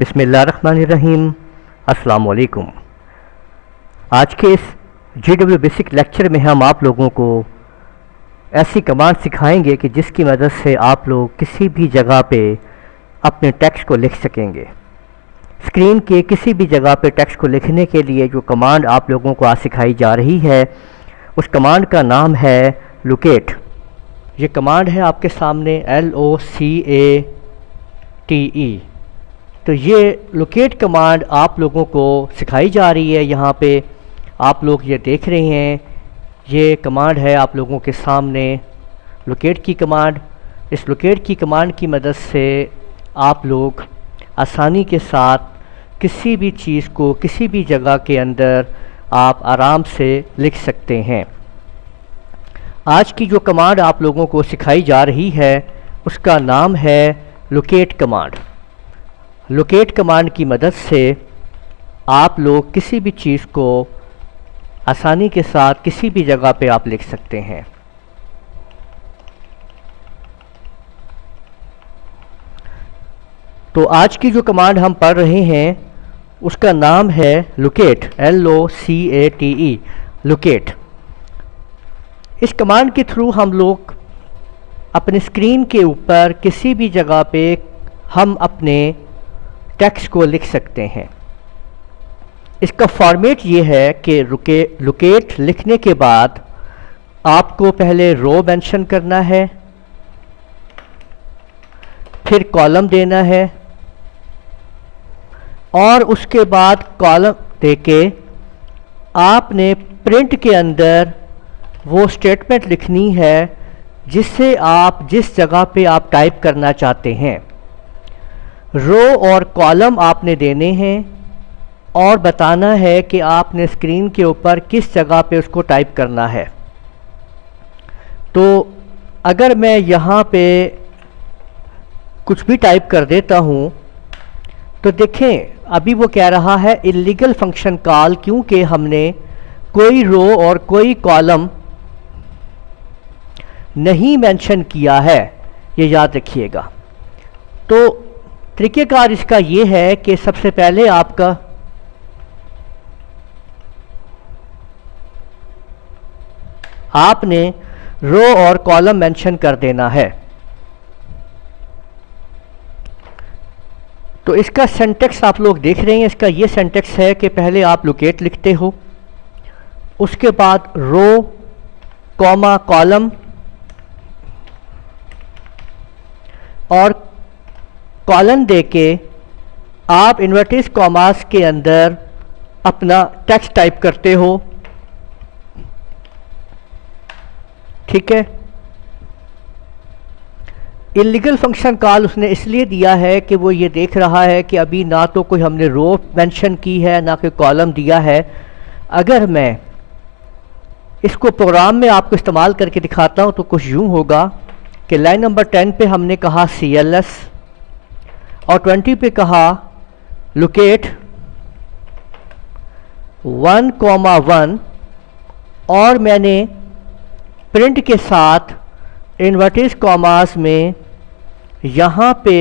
बिस्मिल्लाहिर्रहमानिर्रहीम। अस्सलाम वालेकुम। आज के इस GW बेसिक लेक्चर में हम आप लोगों को ऐसी कमांड सिखाएंगे कि जिसकी मदद से आप लोग किसी भी जगह पे अपने टेक्स्ट को लिख सकेंगे। स्क्रीन के किसी भी जगह पे टेक्स्ट को लिखने के लिए जो कमांड आप लोगों को आज सिखाई जा रही है उस कमांड का नाम है लोकेट। ये कमांड है आपके सामने LOCATE। तो ये लोकेट कमांड आप लोगों को सिखाई जा रही है। यहाँ पे आप लोग ये देख रहे हैं, ये कमांड है आप लोगों के सामने लोकेट की कमांड। इस लोकेट की कमांड की मदद से आप लोग आसानी के साथ किसी भी चीज़ को किसी भी जगह के अंदर आप आराम से लिख सकते हैं। आज की जो कमांड आप लोगों को सिखाई जा रही है उसका नाम है लोकेट कमांड। लोकेट कमांड की मदद से आप लोग किसी भी चीज़ को आसानी के साथ किसी भी जगह पे आप लिख सकते हैं। तो आज की जो कमांड हम पढ़ रहे हैं उसका नाम है लोकेट, LOCATE, लोकेट। इस कमांड के थ्रू हम लोग अपने स्क्रीन के ऊपर किसी भी जगह पे हम अपने टेक्स्ट को लिख सकते हैं। इसका फॉर्मेट ये है कि लोकेट लिखने के बाद आपको पहले रो मेंशन करना है, फिर कॉलम देना है और उसके बाद कॉलम देके आपने प्रिंट के अंदर वो स्टेटमेंट लिखनी है जिससे आप जिस जगह पे आप टाइप करना चाहते हैं। रो और कॉलम आपने देने हैं और बताना है कि आपने स्क्रीन के ऊपर किस जगह पे उसको टाइप करना है। तो अगर मैं यहाँ पे कुछ भी टाइप कर देता हूँ तो देखें अभी वो कह रहा है इल्लीगल फंक्शन कॉल, क्योंकि हमने कोई रो और कोई कॉलम नहीं मेंशन किया है, ये याद रखिएगा। तो तरीक़ेकार इसका ये है कि सबसे पहले आपने रो और कॉलम मेंशन कर देना है। तो इसका सिंटैक्स आप लोग देख रहे हैं। इसका ये सिंटैक्स है कि पहले आप लोकेट लिखते हो, उसके बाद रो कॉमा कॉलम और कॉलन देके आप इन्वर्टेड कॉमास के अंदर अपना टेक्स्ट टाइप करते हो। ठीक है। इल्लीगल फंक्शन कॉल उसने इसलिए दिया है कि वो ये देख रहा है कि अभी ना तो कोई हमने रो मेंशन की है ना कोई कॉलम दिया है। अगर मैं इसको प्रोग्राम में आपको इस्तेमाल करके दिखाता हूँ तो कुछ यूँ होगा कि लाइन नंबर 10 पे हमने कहा CLS और 20 पे कहा लोकेट 1,1 और मैंने प्रिंट के साथ इन्वर्टेड कॉमास में यहाँ पे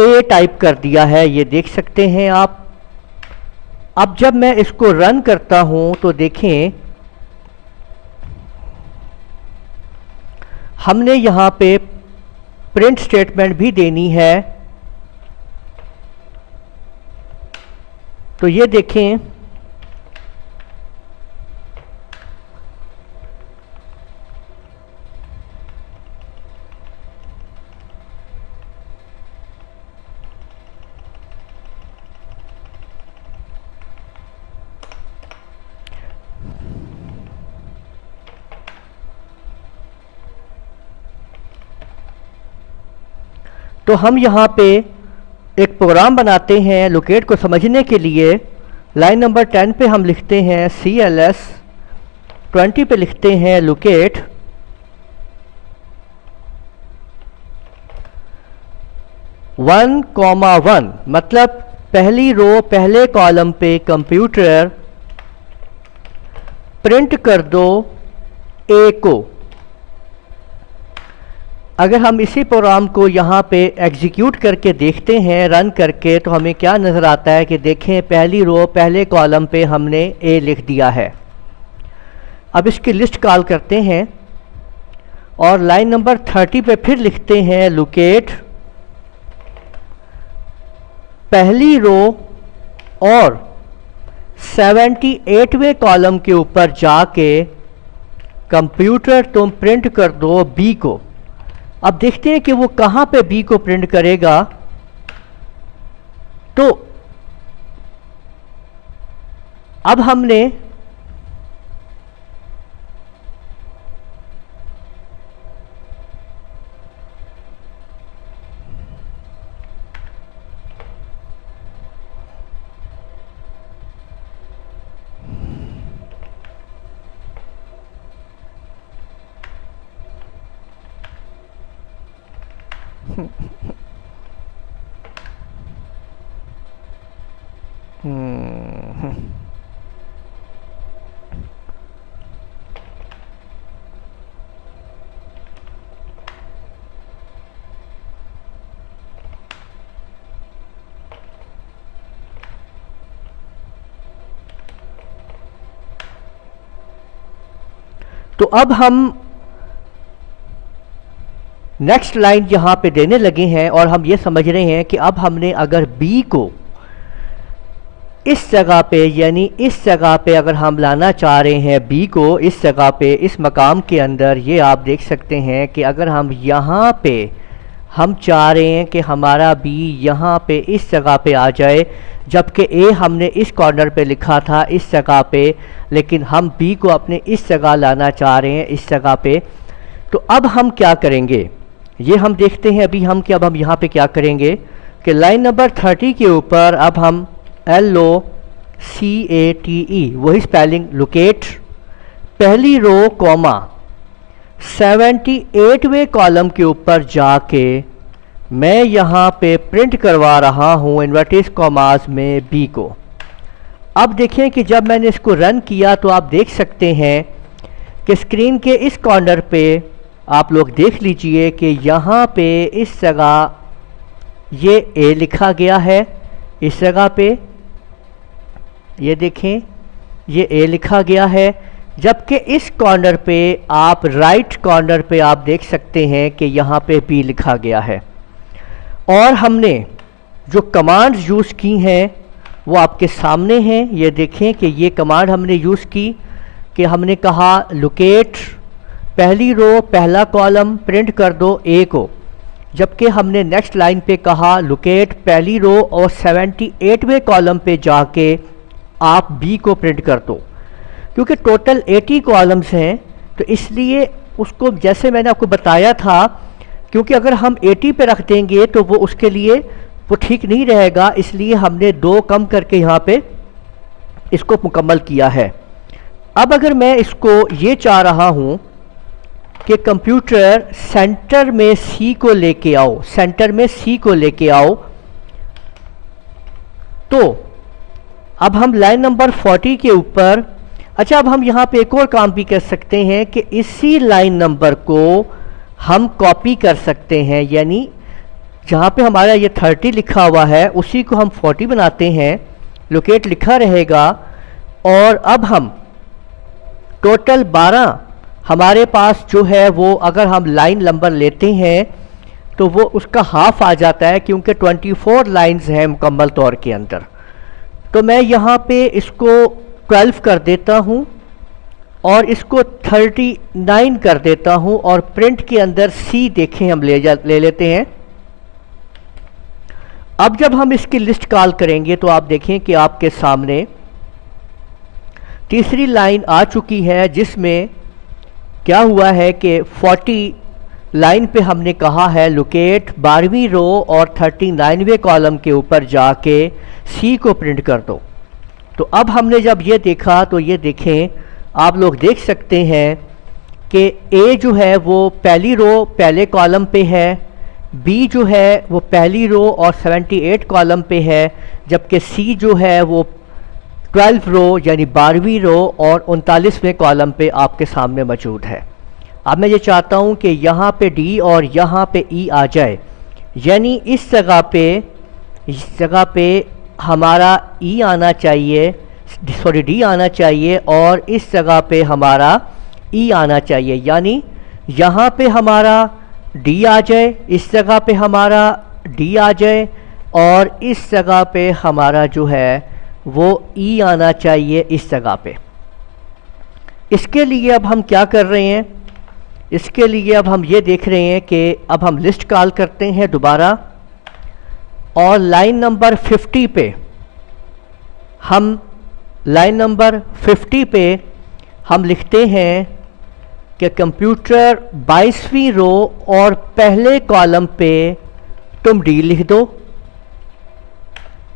A टाइप कर दिया है, ये देख सकते हैं आप। अब जब मैं इसको रन करता हूँ तो देखें हमने यहाँ पे प्रिंट स्टेटमेंट भी देनी है। तो ये देखें तो हम यहाँ पे एक प्रोग्राम बनाते हैं लोकेट को समझने के लिए। लाइन नंबर 10 पे हम लिखते हैं CLS, 20 पे लिखते हैं लोकेट 1,1, मतलब पहली रो पहले कॉलम पे कंप्यूटर प्रिंट कर दो A को। अगर हम इसी प्रोग्राम को यहाँ पे एग्जीक्यूट करके देखते हैं, रन करके, तो हमें क्या नज़र आता है कि देखें पहली रो पहले कॉलम पे हमने ए लिख दिया है। अब इसकी लिस्ट कॉल करते हैं और लाइन नंबर 30 पे फिर लिखते हैं लोकेट पहली रो और 78वें कॉलम के ऊपर जाके कंप्यूटर तुम प्रिंट कर दो बी को। अब देखते हैं कि वो कहाँ पे बी को प्रिंट करेगा। तो अब हमने तो अब हम नेक्स्ट लाइन यहाँ पे देने लगे हैं और हम ये समझ रहे हैं कि अब हमने अगर बी को इस जगह पे, यानी इस जगह पे अगर हम लाना चाह रहे हैं बी को इस जगह पे, इस मकाम के अंदर, ये आप देख सकते हैं कि अगर हम यहाँ पे हम चाह रहे हैं कि हमारा बी यहाँ पे इस जगह पे आ जाए, जबकि ए हमने इस कॉर्नर पे लिखा था इस जगह पे, लेकिन हम बी को अपने इस जगह लाना चाह रहे हैं इस जगह पे। तो अब हम क्या करेंगे ये हम देखते हैं अभी हम कि अब हम यहाँ पे क्या करेंगे कि लाइन नंबर 30 के ऊपर अब हम LOCATE वही स्पेलिंग लोकेट पहली रो कॉमा 78वें कॉलम के ऊपर जाके मैं यहाँ पे प्रिंट करवा रहा हूँ इन्वर्टेड कॉमास में बी को। अब देखें कि जब मैंने इसको रन किया तो आप देख सकते हैं कि स्क्रीन के इस कॉर्नर पे आप लोग देख लीजिए कि यहाँ पे इस जगह ये ए लिखा गया है, इस जगह पे ये देखें ये ए लिखा गया है, जबकि इस कॉर्नर पे आप राइट कॉर्नर पे आप देख सकते हैं कि यहाँ पे बी लिखा गया है। और हमने जो कमांड्स यूज़ की हैं वो आपके सामने हैं। ये देखें कि ये कमांड हमने यूज़ की कि हमने कहा लोकेट पहली रो पहला कॉलम प्रिंट कर दो ए को, जबकि हमने नेक्स्ट लाइन पे कहा लोकेट पहली रो और 78वें कॉलम पे जाके आप बी को प्रिंट कर दो। क्योंकि टोटल 80 कॉलम्स हैं तो इसलिए उसको जैसे मैंने आपको बताया था, क्योंकि अगर हम 80 पे रख देंगे तो वो उसके लिए वो ठीक नहीं रहेगा, इसलिए हमने 2 कम करके यहाँ पे इसको मुकम्मल किया है। अब अगर मैं इसको ये चाह रहा हूँ कि कंप्यूटर सेंटर में सी को लेके आओ, सेंटर में सी को लेके आओ, तो अब हम लाइन नंबर 40 के ऊपर, अच्छा अब हम यहाँ पे एक और काम भी कर सकते हैं कि इसी लाइन नंबर को हम कॉपी कर सकते हैं, यानी जहाँ पे हमारा ये 30 लिखा हुआ है उसी को हम 40 बनाते हैं, लोकेट लिखा रहेगा। और अब हम टोटल 12 हमारे पास जो है वो अगर हम लाइन नंबर लेते हैं तो वो उसका हाफ आ जाता है, क्योंकि 24 लाइंस हैं मुकम्मल तौर के अंदर। तो मैं यहाँ पे इसको 12 कर देता हूँ और इसको 39 कर देता हूँ और प्रिंट के अंदर सी देखें हम ले लेते हैं। अब जब हम इसकी लिस्ट कॉल करेंगे तो आप देखें कि आपके सामने तीसरी लाइन आ चुकी है, जिसमें क्या हुआ है कि 40 लाइन पे हमने कहा है लोकेट 12वीं रो और 39वें कॉलम के ऊपर जाके सी को प्रिंट कर दो। तो अब हमने जब ये देखा तो ये देखें आप लोग देख सकते हैं कि ए जो है वो पहली रो पहले कॉलम पे है, बी जो है वो पहली रो और 78 कॉलम पे है, जबकि सी जो है वो 12 रो यानी 12वीं रो और 39वें कॉलम पे आपके सामने मौजूद है। अब मैं ये चाहता हूँ कि यहाँ पे डी और यहाँ पे ई आ जाए, यानी इस जगह पे हमारा ई आना चाहिए, सॉरी डी आना चाहिए, और इस जगह पे हमारा ई आना चाहिए, यानी यहाँ पे हमारा डी आ जाए, इस जगह पे हमारा डी आ जाए, और इस जगह पे हमारा जो है वो ई आना चाहिए इस जगह पे। इसके लिए अब हम क्या कर रहे हैं, इसके लिए अब हम ये देख रहे हैं कि अब हम लिस्ट कॉल करते हैं दोबारा, और लाइन नंबर 50 पे हम लिखते हैं कि कंप्यूटर 22वीं रो और पहले कॉलम पे तुम डी लिख दो,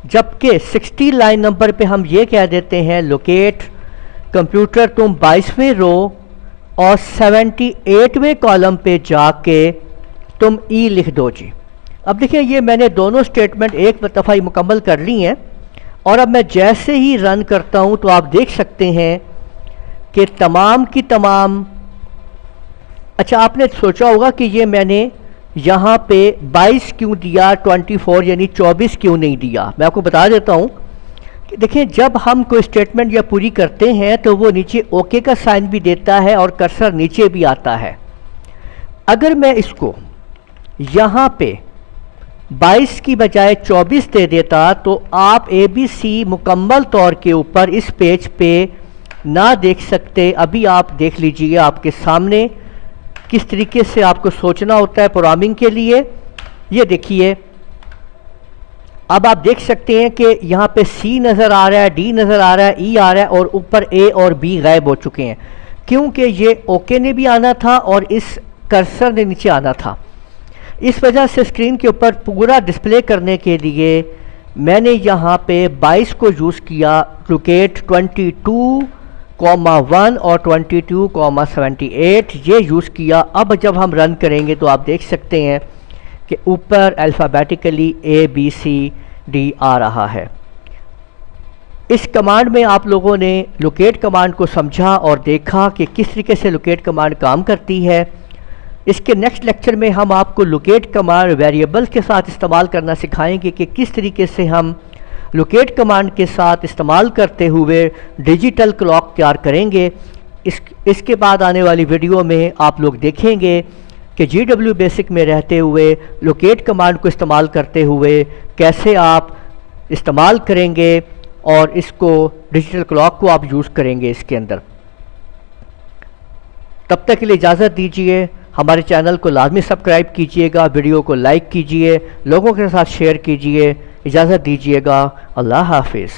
जबकि 60 लाइन नंबर पे हम ये कह देते हैं लोकेट कंप्यूटर तुम 22वें रो और 78वें कॉलम पे जाके तुम ई लिख दो जी। अब देखिए ये मैंने दोनों स्टेटमेंट एक दफ़ा ही मुकम्मल कर ली हैं, और अब मैं जैसे ही रन करता हूँ तो आप देख सकते हैं कि तमाम की तमाम, अच्छा आपने सोचा होगा कि ये मैंने यहाँ पे 22 क्यों दिया, 24 यानी 24 क्यों नहीं दिया। मैं आपको बता देता हूँ कि देखिए जब हम कोई स्टेटमेंट या पूरी करते हैं तो वो नीचे ओके का साइन भी देता है और कर्सर नीचे भी आता है। अगर मैं इसको यहाँ पे 22 की बजाय 24 दे देता तो आप ABC मुकम्मल तौर के ऊपर इस पेज पे ना देख सकते। अभी आप देख लीजिए आपके सामने किस तरीके से आपको सोचना होता है प्रोग्रामिंग के लिए। ये देखिए अब आप देख सकते हैं कि यहाँ पे C नज़र आ रहा है, D नज़र आ रहा है, E आ रहा है, और ऊपर A और B गायब हो चुके हैं, क्योंकि ये ओके ने भी आना था और इस कर्सर ने नीचे आना था। इस वजह से स्क्रीन के ऊपर पूरा डिस्प्ले करने के लिए मैंने यहाँ पे 22 को यूज़ किया, लोकेट 22,1 और 22,78 ये यूज़ किया। अब जब हम रन करेंगे तो आप देख सकते हैं कि ऊपर अल्फ़ाबेटिकली ABCD आ रहा है। इस कमांड में आप लोगों ने लोकेट कमांड को समझा और देखा कि किस तरीके से लोकेट कमांड काम करती है। इसके नेक्स्ट लेक्चर में हम आपको लोकेट कमांड वेरिएबल्स के साथ इस्तेमाल करना सिखाएंगे कि किस तरीके से हम लोकेट कमांड के साथ इस्तेमाल करते हुए डिजिटल क्लॉक तैयार करेंगे। इसके बाद आने वाली वीडियो में आप लोग देखेंगे कि GW बेसिक में रहते हुए लोकेट कमांड को इस्तेमाल करते हुए कैसे आप इस्तेमाल करेंगे और इसको डिजिटल क्लॉक को आप यूज़ करेंगे इसके अंदर। तब तक के लिए इजाज़त दीजिए। हमारे चैनल को लाजमी सब्सक्राइब कीजिएगा, वीडियो को लाइक कीजिए, लोगों के साथ शेयर कीजिए। इजाज़त दीजिएगा। अल्लाह हाफिज़।